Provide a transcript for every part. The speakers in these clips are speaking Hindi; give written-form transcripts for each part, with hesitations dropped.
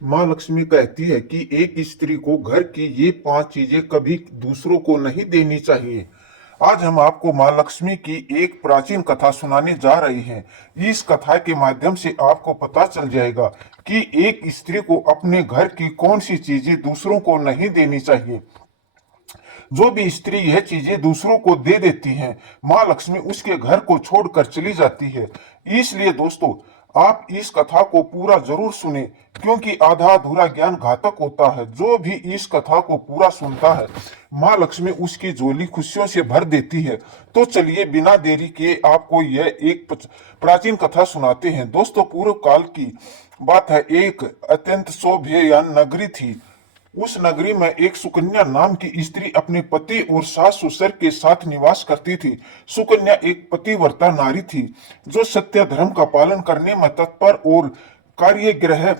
माँ लक्ष्मी कहती है कि एक स्त्री को घर की ये 5 चीजें कभी दूसरों को नहीं देनी चाहिए। आज हम आपको माँ लक्ष्मी की एक प्राचीन कथा सुनाने जा रहे हैं। इस कथा के माध्यम से आपको पता चल जाएगा कि एक स्त्री को अपने घर की कौन सी चीजें दूसरों को नहीं देनी चाहिए। जो भी स्त्री यह चीजें दूसरों को दे देती है, माँ लक्ष्मी उसके घर को छोड़कर चली जाती है। इसलिए दोस्तों, आप इस कथा को पूरा जरूर सुने, क्योंकि आधा अधूरा ज्ञान घातक होता है। जो भी इस कथा को पूरा सुनता है, माँ लक्ष्मी उसकी झोली खुशियों से भर देती है। तो चलिए बिना देरी किए आपको यह एक प्राचीन कथा सुनाते हैं। दोस्तों, पूर्व काल की बात है। एक अत्यंत शोभेयन नगरी थी। उस नगरी में एक सुकन्या नाम की स्त्री अपने पति और सास ससुर के साथ निवास करती थी। सुकन्या एक पतिव्रता नारी थी, जो सत्य धर्म का पालन करने में तत्पर और कार्यगृह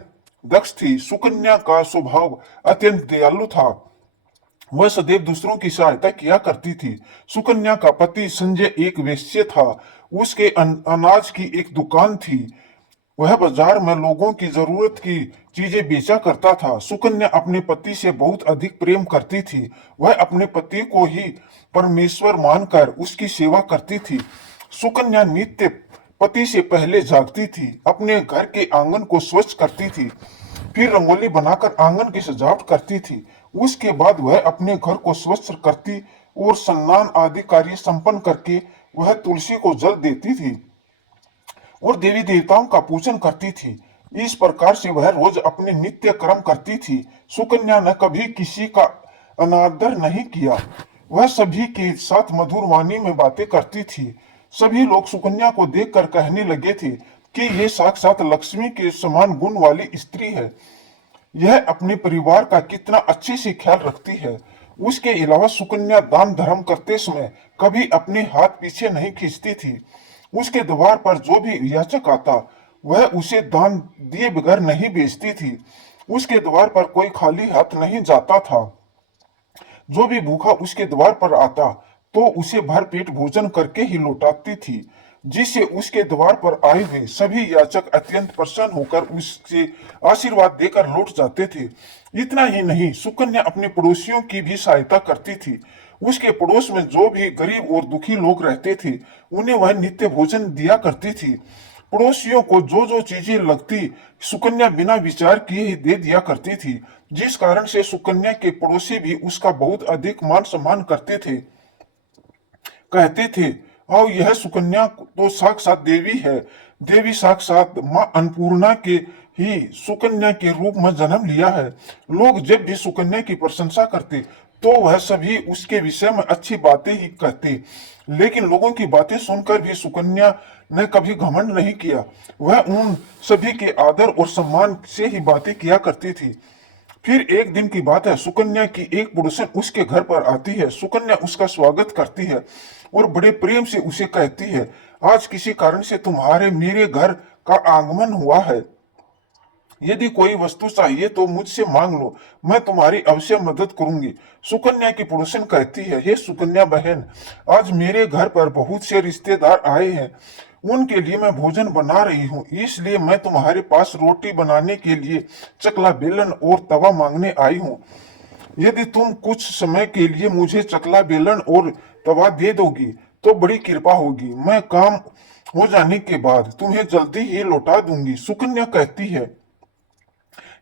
दक्ष थी। सुकन्या का स्वभाव अत्यंत दयालु था। वह सदैव दूसरों की सहायता किया करती थी। सुकन्या का पति संजय एक वेश्य था। उसके अनाज की एक दुकान थी। वह बाजार में लोगों की जरूरत की चीजें बेचा करता था। सुकन्या अपने पति से बहुत अधिक प्रेम करती थी। वह अपने पति को ही परमेश्वर मानकर उसकी सेवा करती थी। सुकन्या नित्य पति से पहले जागती थी, अपने घर के आंगन को स्वच्छ करती थी, फिर रंगोली बनाकर आंगन की सजावट करती थी। उसके बाद वह अपने घर को स्वच्छ करती और स्नान आदि कार्य संपन्न करके वह तुलसी को जल देती थी और देवी देवताओं का पूजन करती थी। इस प्रकार से वह रोज अपने नित्य कर्म करती थी। सुकन्या ने कभी किसी का अनादर नहीं किया। वह सभी के साथ मधुर वाणी में बातें करती थी। सभी लोग सुकन्या को देखकर कहने लगे थे कि यह साक्षात लक्ष्मी के समान गुण वाली स्त्री है। यह अपने परिवार का कितना अच्छे से ख्याल रखती है। उसके अलावा सुकन्या दान धर्म करते समय कभी अपने हाथ पीछे नहीं खींचती थी। उसके द्वार पर जो भी याचक आता, वह उसे दान दिए बगैर नहीं भेजती थी। उसके द्वार पर कोई खाली हाथ नहीं जाता था। जो भी भूखा उसके द्वार पर आता, तो उसे भर पेट भोजन करके ही लौटाती थी, जिससे उसके द्वार पर आए हुए सभी याचक अत्यंत प्रसन्न होकर उससे आशीर्वाद देकर लौट जाते थे। इतना ही नहीं, सुकन्या अपने पड़ोसियों की भी सहायता करती थी। उसके पड़ोस में जो भी गरीब और दुखी लोग रहते थे, उन्हें वह नित्य भोजन दिया करती थी। पड़ोसियों को जो जो चीजें लगती, सुकन्या बिना विचार किए ही दे दिया करती थी, जिस कारण से सुकन्या के पड़ोसी भी उसका बहुत अधिक मान सम्मान करते थे। कहते थे, आओ, यह सुकन्या तो साक्षात देवी है। देवी साक्षात माँ अन्नपूर्णा के ही सुकन्या के रूप में जन्म लिया है। लोग जब भी सुकन्या की प्रशंसा करते, तो वह सभी उसके विषय में अच्छी बातें ही कहते। लेकिन लोगों की बातें सुनकर भी सुकन्या ने कभी घमंड नहीं किया। वह उन सभी के आदर और सम्मान से ही बातें किया करती थी। फिर एक दिन की बात है। सुकन्या की एक पड़ोसन उसके घर पर आती है। सुकन्या उसका स्वागत करती है और बड़े प्रेम से उसे कहती है, आज किसी कारण से तुम्हारे मेरे घर का आगमन हुआ है। यदि कोई वस्तु चाहिए तो मुझसे मांग लो, मैं तुम्हारी अवश्य मदद करूंगी। सुकन्या की पड़ोसन कहती है, हे सुकन्या बहन, आज मेरे घर पर बहुत से रिश्तेदार आए हैं। उनके लिए मैं भोजन बना रही हूँ, इसलिए मैं तुम्हारे पास रोटी बनाने के लिए चकला बेलन और तवा मांगने आई हूँ। यदि तुम कुछ समय के लिए मुझे चकला बेलन और तवा दे दोगी, तो बड़ी कृपा होगी। मैं काम हो जाने के बाद तुम्हें जल्दी ही लौटा दूंगी। सुकन्या कहती है,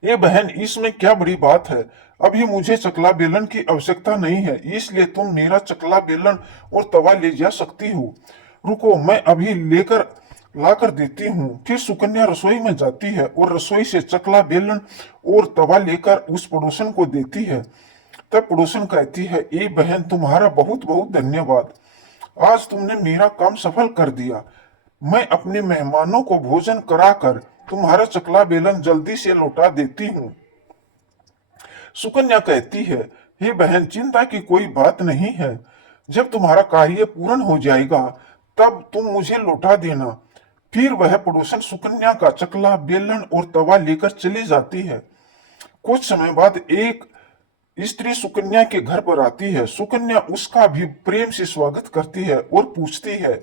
ये बहन, इसमें क्या बड़ी बात है। अभी मुझे चकला बेलन की आवश्यकता नहीं है, इसलिए तुम मेरा चकला बेलन और तवा ले जा सकती हो। रुको, मैं अभी लेकर लाकर देती हूँ। फिर सुकन्या रसोई में जाती है और रसोई से चकला बेलन और तवा लेकर उस पड़ोसन को देती है। तब पड़ोसन कहती है, ए बहन, तुम्हारा बहुत बहुत धन्यवाद। आज तुमने मेरा काम सफल कर दिया। मैं अपने मेहमानों को भोजन कराकर तुम्हारा चकला बेलन जल्दी से लौटा देती हूँ। सुकन्या कहती है, हे बहन, चिंता की कोई बात नहीं है। जब तुम्हारा कार्य पूर्ण हो जाएगा, तब तुम मुझे लौटा देना। फिर वह पड़ोसन सुकन्या का चकला बेलन और तवा लेकर चली जाती है। कुछ समय बाद एक स्त्री सुकन्या के घर पर आती है। सुकन्या उसका भी प्रेम से स्वागत करती है और पूछती है,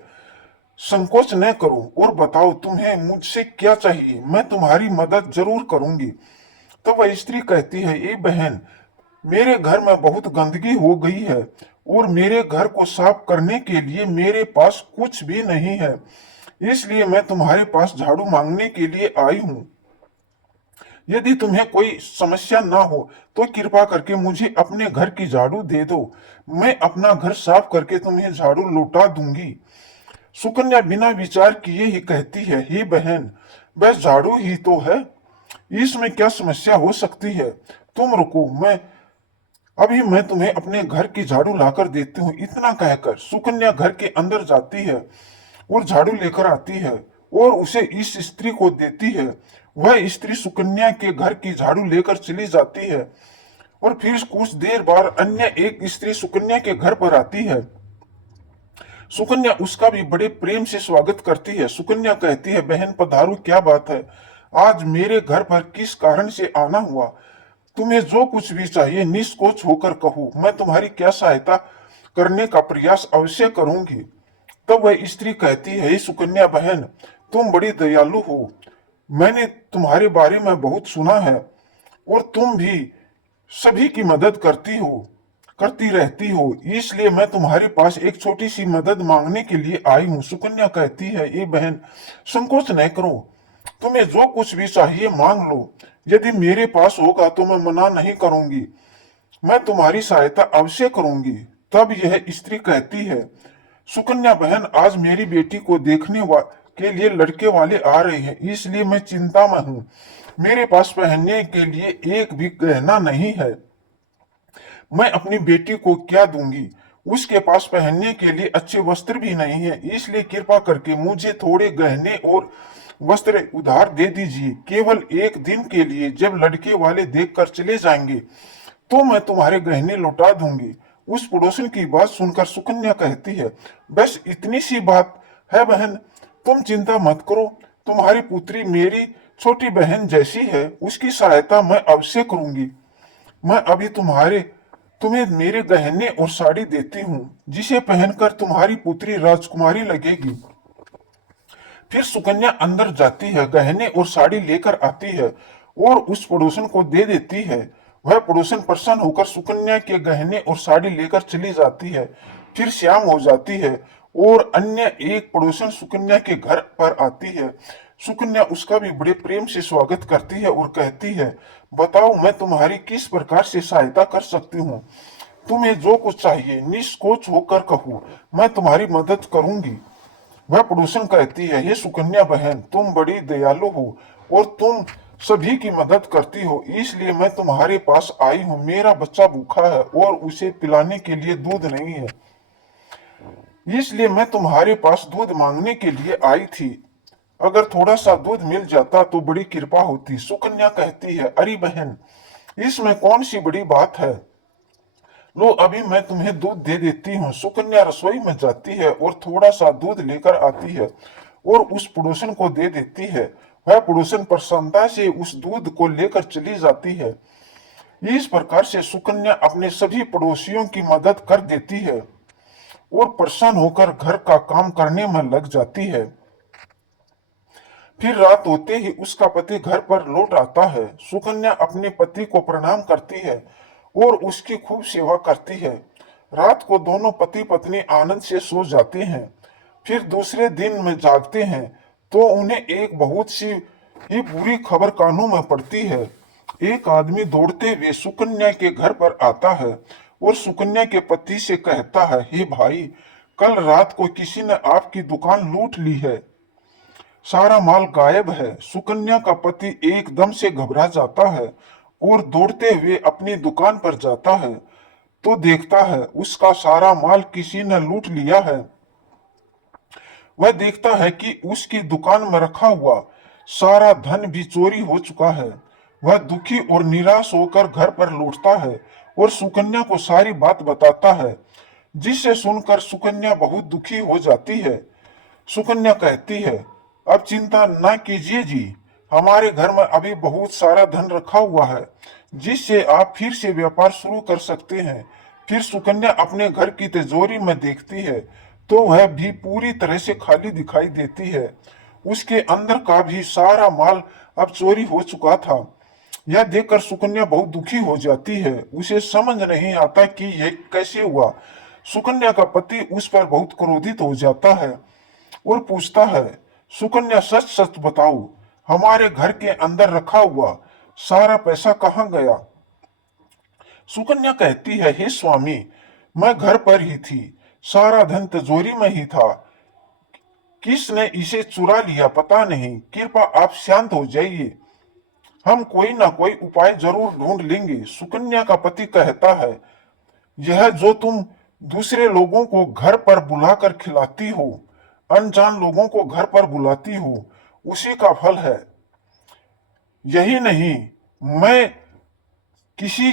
संकोच न करो और बताओ तुम्हें मुझसे क्या चाहिए, मैं तुम्हारी मदद जरूर करूंगी। तो वह स्त्री कहती है, ए बहन, मेरे घर में बहुत गंदगी हो गई है और मेरे घर को साफ करने के लिए मेरे पास कुछ भी नहीं है, इसलिए मैं तुम्हारे पास झाड़ू मांगने के लिए आई हूँ। यदि तुम्हें कोई समस्या ना हो तो कृपा करके मुझे अपने घर की झाड़ू दे दो, मैं अपना घर साफ करके तुम्हें झाड़ू लौटा दूंगी। सुकन्या बिना विचार किए ही कहती है, हे बहन, बस झाड़ू ही तो है, इसमें क्या समस्या हो सकती है। तुम रुको, मैं तुम्हें अपने घर की झाड़ू लाकर देती हूँ। इतना कहकर सुकन्या घर के अंदर जाती है और झाड़ू लेकर आती है और उसे इस स्त्री को देती है। वह स्त्री सुकन्या के घर की झाड़ू लेकर चली जाती है और फिर कुछ देर बाद अन्य एक स्त्री सुकन्या के घर पर आती है। सुकन्या उसका भी बड़े प्रेम से स्वागत करती है। सुकन्या कहती है, बहन पधारो, क्या बात है, आज मेरे घर पर किस कारण से आना हुआ। तुम्हें जो कुछ भी चाहिए निष्कोच होकर कहो, मैं तुम्हारी क्या सहायता करने का प्रयास अवश्य करूंगी। तब वह स्त्री कहती है, हे सुकन्या बहन, तुम बड़ी दयालु हो, मैंने तुम्हारे बारे में बहुत सुना है और तुम भी सभी की मदद करती रहती हो, इसलिए मैं तुम्हारे पास एक छोटी सी मदद मांगने के लिए आई हूँ। सुकन्या कहती है, ये बहन संकोच न करो, तुम्हें जो कुछ भी चाहिए मांग लो, यदि मेरे पास होगा तो मैं मना नहीं करूंगी, मैं तुम्हारी सहायता अवश्य करूंगी। तब यह स्त्री कहती है, सुकन्या बहन, आज मेरी बेटी को के लिए लड़के वाले आ रहे हैं, इसलिए मैं चिंता में हूँ। मेरे पास पहनने के लिए एक भी गहना नहीं है, मैं अपनी बेटी को क्या दूंगी, उसके पास पहनने के लिए अच्छे वस्त्र भी नहीं है, इसलिए कृपा करके मुझे थोड़े गहने और वस्त्र उधार दे दीजिए। केवल एक दिन के लिए, जब लड़के वाले देखकर चले जाएंगे तो मैं तुम्हारे गहने लौटा दूंगी। उस पड़ोसन की बात सुनकर सुकन्या कहती है, बस इतनी सी बात है बहन, तुम चिंता मत करो, तुम्हारी पुत्री मेरी छोटी बहन जैसी है, उसकी सहायता मैं अवश्य करूंगी। मैं अभी तुम्हें मेरे गहने और साड़ी देती हूँ, जिसे पहनकर तुम्हारी पुत्री राजकुमारी लगेगी। फिर सुकन्या अंदर जाती है, गहने और साड़ी लेकर आती है और उस पड़ोसन को दे देती है। वह पड़ोसन प्रसन्न होकर सुकन्या के गहने और साड़ी लेकर चली जाती है। फिर शाम हो जाती है और अन्य एक पड़ोसन सुकन्या के घर पर आती है। सुकन्या उसका भी बड़े प्रेम से स्वागत करती है और कहती है, बताओ मैं तुम्हारी किस प्रकार से सहायता कर सकती हूँ। तुम्हें जो कुछ चाहिए निष्कोच होकर कहो, मैं तुम्हारी मदद करूंगी। वह पड़ोसन कहती है, ये सुकन्या बहन, तुम बड़ी दयालु हो और तुम सभी की मदद करती हो, इसलिए मैं तुम्हारे पास आई हूँ। मेरा बच्चा भूखा है और उसे पिलाने के लिए दूध नहीं है, इसलिए मैं तुम्हारे पास दूध मांगने के लिए आई थी। अगर थोड़ा सा दूध मिल जाता तो बड़ी कृपा होती। सुकन्या कहती है, अरे बहन, इसमें कौन सी बड़ी बात है, लो अभी मैं तुम्हें दूध दे देती हूँ। सुकन्या रसोई में जाती है और थोड़ा सा दूध लेकर आती है और उस पड़ोसन को दे देती है। वह पड़ोसन प्रसन्नता से उस दूध को लेकर चली जाती है। इस प्रकार से सुकन्या अपने सभी पड़ोसियों की मदद कर देती है और प्रसन्न होकर घर का काम करने में लग जाती है। फिर रात होते ही उसका पति घर पर लौट आता है। सुकन्या अपने पति को प्रणाम करती है और उसकी खूब सेवा करती है। रात को दोनों पति पत्नी आनंद से सो जाते हैं। फिर दूसरे दिन में जागते हैं तो उन्हें एक बहुत सी ही बुरी खबर कानों में पड़ती है। एक आदमी दौड़ते हुए सुकन्या के घर पर आता है और सुकन्या के पति से कहता है, हे भाई, कल रात को किसी ने आपकी दुकान लूट ली है, सारा माल गायब है। सुकन्या का पति एकदम से घबरा जाता है और दौड़ते हुए अपनी दुकान पर जाता है तो देखता है उसका सारा माल किसी ने लूट लिया है। वह देखता है कि उसकी दुकान में रखा हुआ सारा धन भी चोरी हो चुका है। वह दुखी और निराश होकर घर पर लौटता है और सुकन्या को सारी बात बताता है, जिसे सुनकर सुकन्या बहुत दुखी हो जाती है। सुकन्या कहती है, अब चिंता न कीजिए जी, हमारे घर में अभी बहुत सारा धन रखा हुआ है, जिससे आप फिर से व्यापार शुरू कर सकते हैं। फिर सुकन्या अपने घर की तिजोरी में देखती है तो वह भी पूरी तरह से खाली दिखाई देती है। उसके अंदर का भी सारा माल अब चोरी हो चुका था। यह देखकर सुकन्या बहुत दुखी हो जाती है। उसे समझ नहीं आता कि यह कैसे हुआ। सुकन्या का पति उस पर बहुत क्रोधित हो जाता है और पूछता है, सुकन्या सच सच बताओ, हमारे घर के अंदर रखा हुआ सारा पैसा कहाँ गया? सुकन्या कहती है, हे स्वामी, मैं घर पर ही थी, सारा धन तिजोरी में ही था, किसने इसे चुरा लिया पता नहीं, कृपा आप शांत हो जाइए, हम कोई ना कोई उपाय जरूर ढूंढ लेंगे। सुकन्या का पति कहता है, यह जो तुम दूसरे लोगों को घर पर बुलाकर खिलाती हो, अनजान लोगों को घर पर बुलाती हो, उसी का फल है। यही नहीं, मैं किसी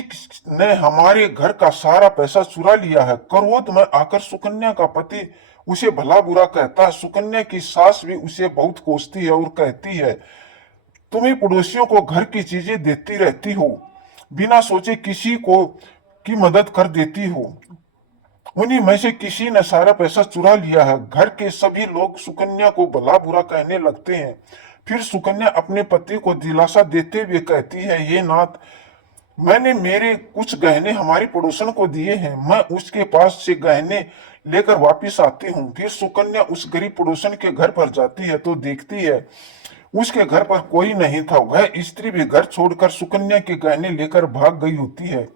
ने हमारे घर का सारा पैसा चुरा लिया है। क्रोध में आकर सुकन्या का पति उसे भला बुरा कहता है। सुकन्या की सास भी उसे बहुत कोसती है और कहती है, तुम ही पड़ोसियों को घर की चीजें देती रहती हो, बिना सोचे किसी को की मदद कर देती हो, उन्हीं में से किसी ने सारा पैसा चुरा लिया है। घर के सभी लोग सुकन्या को भला बुरा कहने लगते हैं। फिर सुकन्या अपने पति को दिलासा देते हुए कहती है, ये नाथ, मैंने मेरे कुछ गहने हमारी पड़ोसन को दिए हैं, मैं उसके पास से गहने लेकर वापिस आती हूँ। फिर सुकन्या उस गरीब पड़ोसन के घर पर जाती है तो देखती है उसके घर पर कोई नहीं था। वह स्त्री भी घर छोड़कर सुकन्या के गहने लेकर भाग गई होती है।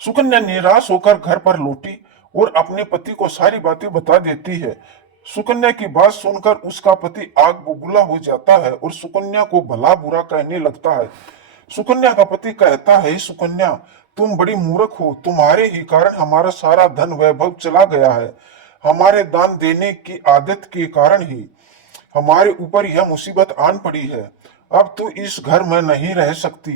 सुकन्या निराश होकर घर पर लौटी और अपने पति को सारी बातें बता देती है। सुकन्या की बात सुनकर उसका पति आग बबूला हो जाता है और सुकन्या को भला बुरा कहने लगता है। सुकन्या का पति कहता है, सुकन्या, तुम बड़ी मूर्ख हो, तुम्हारे ही कारण हमारा सारा धन वैभव चला गया है। हमारे दान देने की आदत के कारण ही हमारे ऊपर यह मुसीबत आन पड़ी है। अब तू इस घर में नहीं रह सकती,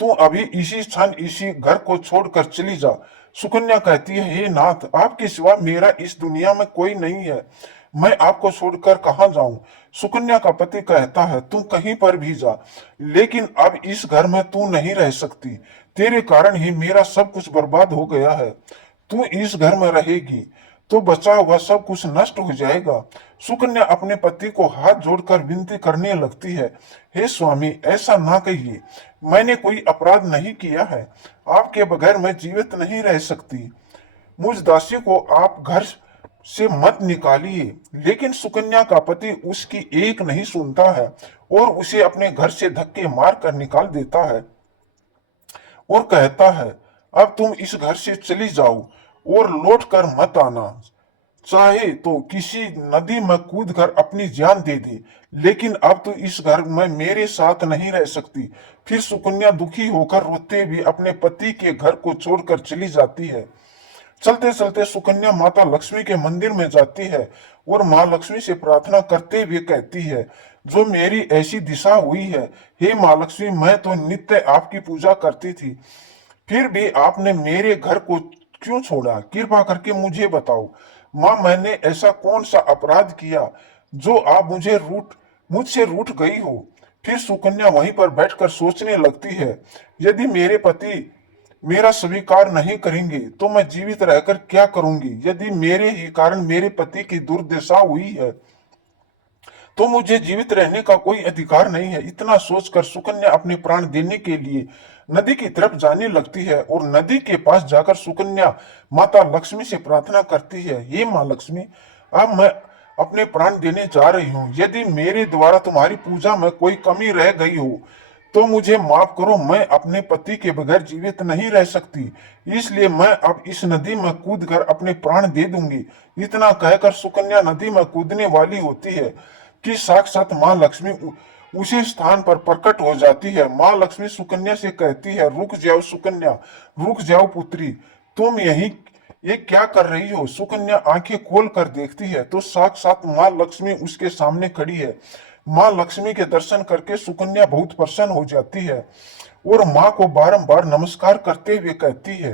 तू अभी इसी क्षण इसी घर को छोड़कर चली जा। सुकन्या कहती है, हे नाथ, आपके सिवा मेरा इस दुनिया में कोई नहीं है, मैं आपको छोड़कर कहाँ जाऊं? सुकन्या का पति कहता है, तू कहीं पर भी जा, लेकिन अब इस घर में तू नहीं रह सकती, तेरे कारण ही मेरा सब कुछ बर्बाद हो गया है। तू इस घर में रहेगी तो बचा हुआ सब कुछ नष्ट हो जाएगा। सुकन्या अपने पति को हाथ जोड़कर विनती करने लगती है, हे स्वामी, ऐसा ना कहिए, मैंने कोई अपराध नहीं किया है, आपके बगैर मैं जीवित नहीं रह सकती, मुझ दासी को आप घर से मत निकालिए। लेकिन सुकन्या का पति उसकी एक नहीं सुनता है और उसे अपने घर से धक्के मार कर निकाल देता है और कहता है, अब तुम इस घर से चली जाओ और लौट कर मत आना, चाहे तो किसी नदी में कूद कर अपनी जान दे दे, लेकिन अब तो इस घर में मेरे साथ नहीं रह सकती। फिर सुकन्या दुखी होकर रोते हुए अपने पति के घर को छोड़कर चली जाती है। चलते चलते सुकन्या माता लक्ष्मी के मंदिर में जाती है और माँ लक्ष्मी से प्रार्थना करते हुए कहती है, जो मेरी ऐसी दिशा हुई है, हे माँ लक्ष्मी, मैं तो नित्य आपकी पूजा करती थी, फिर भी आपने मेरे घर को क्यों छोड़ा? कृपा करके मुझे बताओ। माँ, मैंने ऐसा कौन सा अपराध किया जो आप मुझसे रूठ गई हो? फिर सुकन्या वहीं पर बैठकर सोचने लगती है, यदि मेरे पति मेरा स्वीकार नहीं करेंगे तो मैं जीवित रहकर क्या करूंगी? यदि मेरे ही कारण मेरे पति की दुर्दशा हुई है तो मुझे जीवित रहने का कोई अधिकार नहीं है। इतना सोचकर सुकन्या अपने प्राण देने के लिए नदी की तरफ जाने लगती है और नदी के पास जाकर सुकन्या माता लक्ष्मी से प्रार्थना करती है, ये माँ लक्ष्मी, अब मैं अपने प्राण देने जा रही हूँ। यदि मेरे द्वारा तुम्हारी पूजा में कोई कमी रह गई हो तो मुझे माफ करो, मैं अपने पति के बगैर जीवित नहीं रह सकती, इसलिए मैं अब इस नदी में कूदकर अपने प्राण दे दूंगी। इतना कहकर सुकन्या नदी में कूदने वाली होती है कि साक्षात माँ लक्ष्मी उसी स्थान पर प्रकट हो जाती है। माँ लक्ष्मी सुकन्या से कहती है, रुक जाओ सुकन्या, रुक जाओ पुत्री, तुम ये क्या कर रही हो? सुकन्या आंखें खोल कर देखती है तो साक्षात माँ लक्ष्मी उसके सामने खड़ी है। माँ लक्ष्मी के दर्शन करके सुकन्या बहुत प्रसन्न हो जाती है और माँ को बारंबार नमस्कार करते हुए कहती है,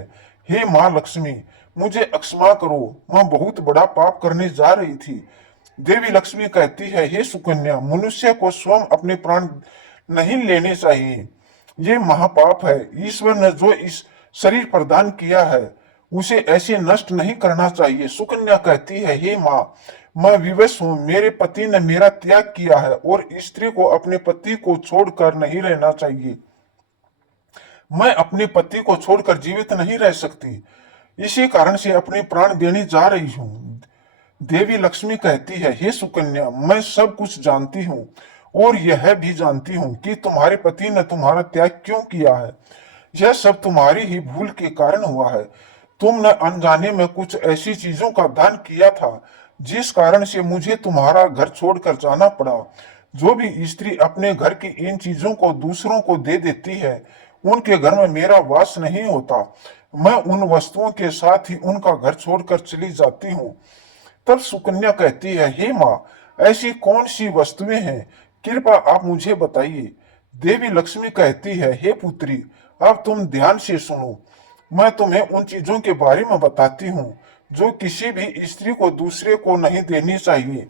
हे माँ लक्ष्मी, मुझे क्षमा करो, मैं बहुत बड़ा पाप करने जा रही थी। देवी लक्ष्मी कहती है, हे सुकन्या, मनुष्य को स्वयं अपने प्राण नहीं लेने चाहिए, ये महापाप है। ईश्वर ने जो इस शरीर प्रदान किया है उसे ऐसे नष्ट नहीं करना चाहिए। सुकन्या कहती है, हे माँ, मैं विवश हूँ, मेरे पति ने मेरा त्याग किया है और स्त्री को अपने पति को छोड़कर नहीं रहना चाहिए। मैं अपने पति को छोड़कर जीवित नहीं रह सकती, इसी कारण से अपने प्राण देने जा रही हूँ। देवी लक्ष्मी कहती है, हे सुकन्या, मैं सब कुछ जानती हूँ और यह भी जानती हूँ कि तुम्हारे पति ने तुम्हारा त्याग क्यों किया है। यह सब तुम्हारी ही भूल के कारण हुआ है। तुमने अनजाने में कुछ ऐसी चीजों का दान किया था जिस कारण से मुझे तुम्हारा घर छोड़कर जाना पड़ा। जो भी स्त्री अपने घर की इन चीजों को दूसरों को दे देती है, उनके घर में मेरा वास नहीं होता। मैं उन वस्तुओं के साथ ही उनका घर छोड़कर चली जाती हूँ। तब सुकन्या कहती है, हे माँ, ऐसी कौन सी वस्तुएं हैं, कृपया आप मुझे बताइए। देवी लक्ष्मी कहती है, हे पुत्री, अब तुम ध्यान से सुनो। मैं तुम्हें उन चीजों के बारे में बताती हूँ जो किसी भी स्त्री को दूसरे को नहीं देनी चाहिए।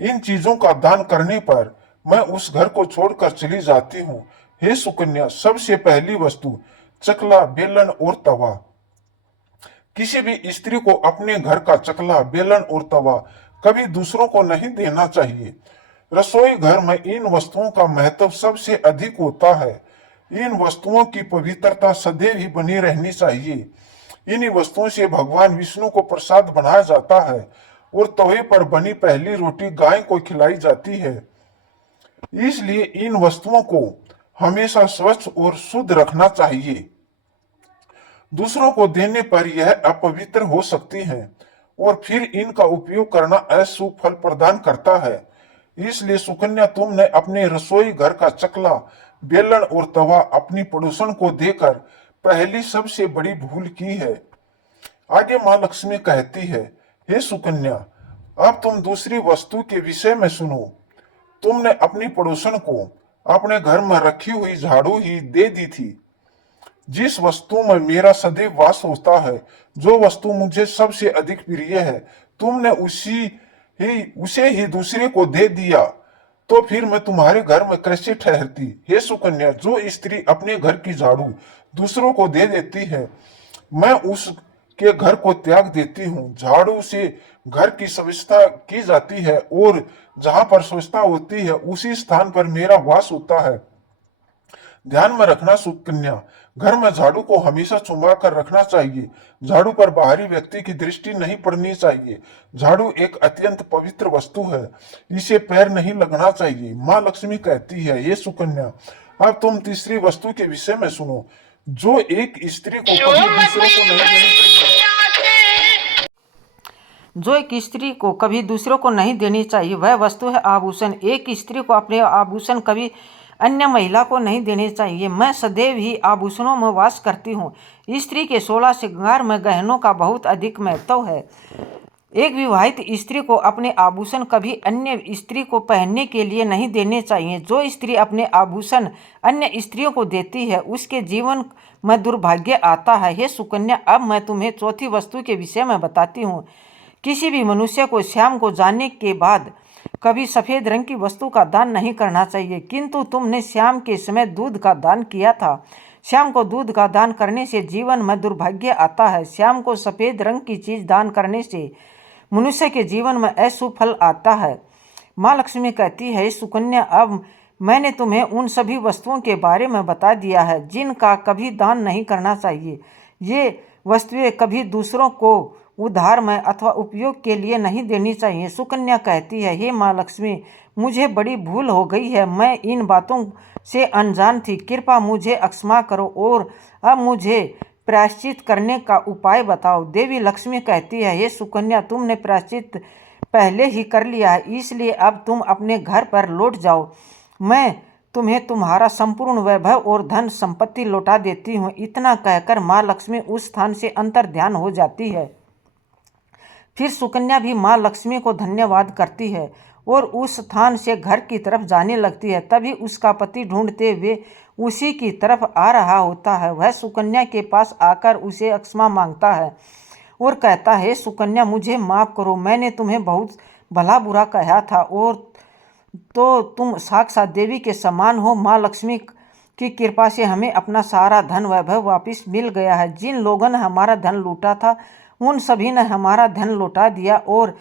इन चीजों का दान करने पर मैं उस घर को छोड़कर चली जाती हूँ। हे सुकन्या, सबसे पहली वस्तु चकला, बेलन और तवा। किसी भी स्त्री को अपने घर का चकला, बेलन और तवा कभी दूसरों को नहीं देना चाहिए। रसोई घर में इन वस्तुओं का महत्व सबसे अधिक होता है। इन वस्तुओं की पवित्रता सदैव ही बनी रहनी चाहिए। इन्हीं वस्तुओं से भगवान विष्णु को प्रसाद बनाया जाता है और तवे पर बनी पहली रोटी गाय को खिलाई जाती है। इसलिए इन वस्तुओं को हमेशा स्वच्छ और शुद्ध रखना चाहिए। दूसरों को देने पर यह अपवित्र हो सकती हैं और फिर इनका उपयोग करना अशुभ फल प्रदान करता है। इसलिए सुकन्या, तुमने अपने रसोई घर का चकला, बेलन और तवा अपनी पड़ोसन को देकर पहली सबसे बड़ी भूल की है। आगे माँ लक्ष्मी कहती है, हे सुकन्या, अब तुम दूसरी वस्तु के विषय में सुनो। तुमने अपनी पड़ोसन को अपने घर में रखी हुई झाड़ू ही दे दी थी। जिस वस्तु में मेरा सदैव वास होता है, जो वस्तु मुझे सबसे अधिक प्रिय है, तुमने उसे ही दूसरे को दे दिया, तो फिर मैं तुम्हारे घर में कैसे ठहरती। हे सुकन्या, जो स्त्री अपने घर की झाड़ू दूसरों को दे देती है, मैं उसके घर को त्याग देती हूँ। झाड़ू से घर की स्वच्छता की जाती है और जहां पर स्वच्छता होती है उसी स्थान पर मेरा वास होता है। ध्यान में रखना सुकन्या, घर में झाड़ू को हमेशा छुपा कर रखना चाहिए। झाड़ू पर बाहरी व्यक्ति की दृष्टि नहीं पड़नी चाहिए। झाड़ू एक अत्यंत पवित्र वस्तु है, इसे पैर नहीं लगना चाहिए। माँ लक्ष्मी कहती है, ये सुकन्या, अब तुम तीसरी वस्तु के विषय में सुनो, जो एक स्त्री को कभी दूसरों को नहीं देनी चाहिए। जो एक स्त्री को कभी दूसरों को नहीं देनी चाहिए वह वस्तु है आभूषण। एक स्त्री को अपने आभूषण कभी अन्य महिला को नहीं देने चाहिए। मैं सदैव ही आभूषणों में वास करती हूँ। स्त्री के 16 श्रृंगार में गहनों का बहुत अधिक महत्व है। एक विवाहित स्त्री को अपने आभूषण कभी अन्य स्त्री को पहनने के लिए नहीं देने चाहिए। जो स्त्री अपने आभूषण अन्य स्त्रियों को देती है उसके जीवन में दुर्भाग्य आता है। हे सुकन्या, अब मैं तुम्हें चौथी वस्तु के विषय में बताती हूँ। किसी भी मनुष्य को श्याम को जानने के बाद कभी सफ़ेद रंग की वस्तु का दान नहीं करना चाहिए, किंतु तुमने श्याम के समय दूध का दान किया था। श्याम को दूध का दान करने से जीवन में दुर्भाग्य आता है। श्याम को सफ़ेद रंग की चीज़ दान करने से मनुष्य के जीवन में अशुभ फल आता है। माँ लक्ष्मी कहती है, सुकन्या, अब मैंने तुम्हें उन सभी वस्तुओं के बारे में बता दिया है जिनका कभी दान नहीं करना चाहिए। ये वस्तुएं कभी दूसरों को उधार में अथवा उपयोग के लिए नहीं देनी चाहिए। सुकन्या कहती है, हे माँ लक्ष्मी, मुझे बड़ी भूल हो गई है। मैं इन बातों से अनजान थी। कृपा मुझे क्षमा करो और अब मुझे प्रायश्चित करने का उपाय बताओ। देवी लक्ष्मी कहती है, हे सुकन्या, तुमने प्रायश्चित पहले ही कर लिया है, इसलिए अब तुम अपने घर पर लौट जाओ। मैं तुम्हें तुम्हारा संपूर्ण वैभव और धन संपत्ति लौटा देती हूँ। इतना कहकर माँ लक्ष्मी उस स्थान से अंतर ध्यान हो जाती है। फिर सुकन्या भी माँ लक्ष्मी को धन्यवाद करती है और उस स्थान से घर की तरफ जाने लगती है। तभी उसका पति ढूंढते हुए उसी की तरफ आ रहा होता है। वह सुकन्या के पास आकर उसे क्षमा मांगता है और कहता है, सुकन्या, मुझे माफ़ करो, मैंने तुम्हें बहुत भला बुरा कहा था और तो तुम साक्षात देवी के समान हो। माँ लक्ष्मी की कृपा से हमें अपना सारा धन वैभव वापस मिल गया है। जिन लोगों ने हमारा धन लूटा था उन सभी ने हमारा धन लौटा दिया और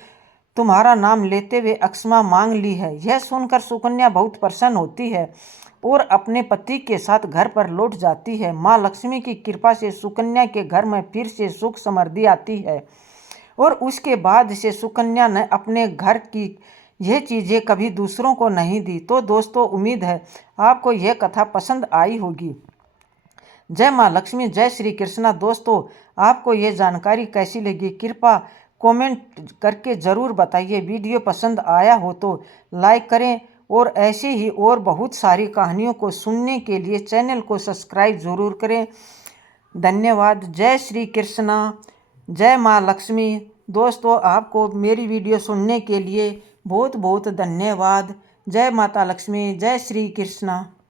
तुम्हारा नाम लेते हुए अक्षमा मांग ली है। यह सुनकर सुकन्या बहुत प्रसन्न होती है और अपने पति के साथ घर पर लौट जाती है। माँ लक्ष्मी की कृपा से सुकन्या के घर में फिर से सुख समृद्धि आती है और उसके बाद से सुकन्या ने अपने घर की यह चीज़ें कभी दूसरों को नहीं दी। तो दोस्तों, उम्मीद है आपको यह कथा पसंद आई होगी। जय माँ लक्ष्मी, जय श्री कृष्णा। दोस्तों, आपको ये जानकारी कैसी लगी कृपया कमेंट करके ज़रूर बताइए। वीडियो पसंद आया हो तो लाइक करें और ऐसे ही और बहुत सारी कहानियों को सुनने के लिए चैनल को सब्सक्राइब ज़रूर करें। धन्यवाद। जय श्री कृष्णा, जय माँ लक्ष्मी। दोस्तों, आपको मेरी वीडियो सुनने के लिए बहुत बहुत धन्यवाद। जय माता लक्ष्मी, जय श्री कृष्णा।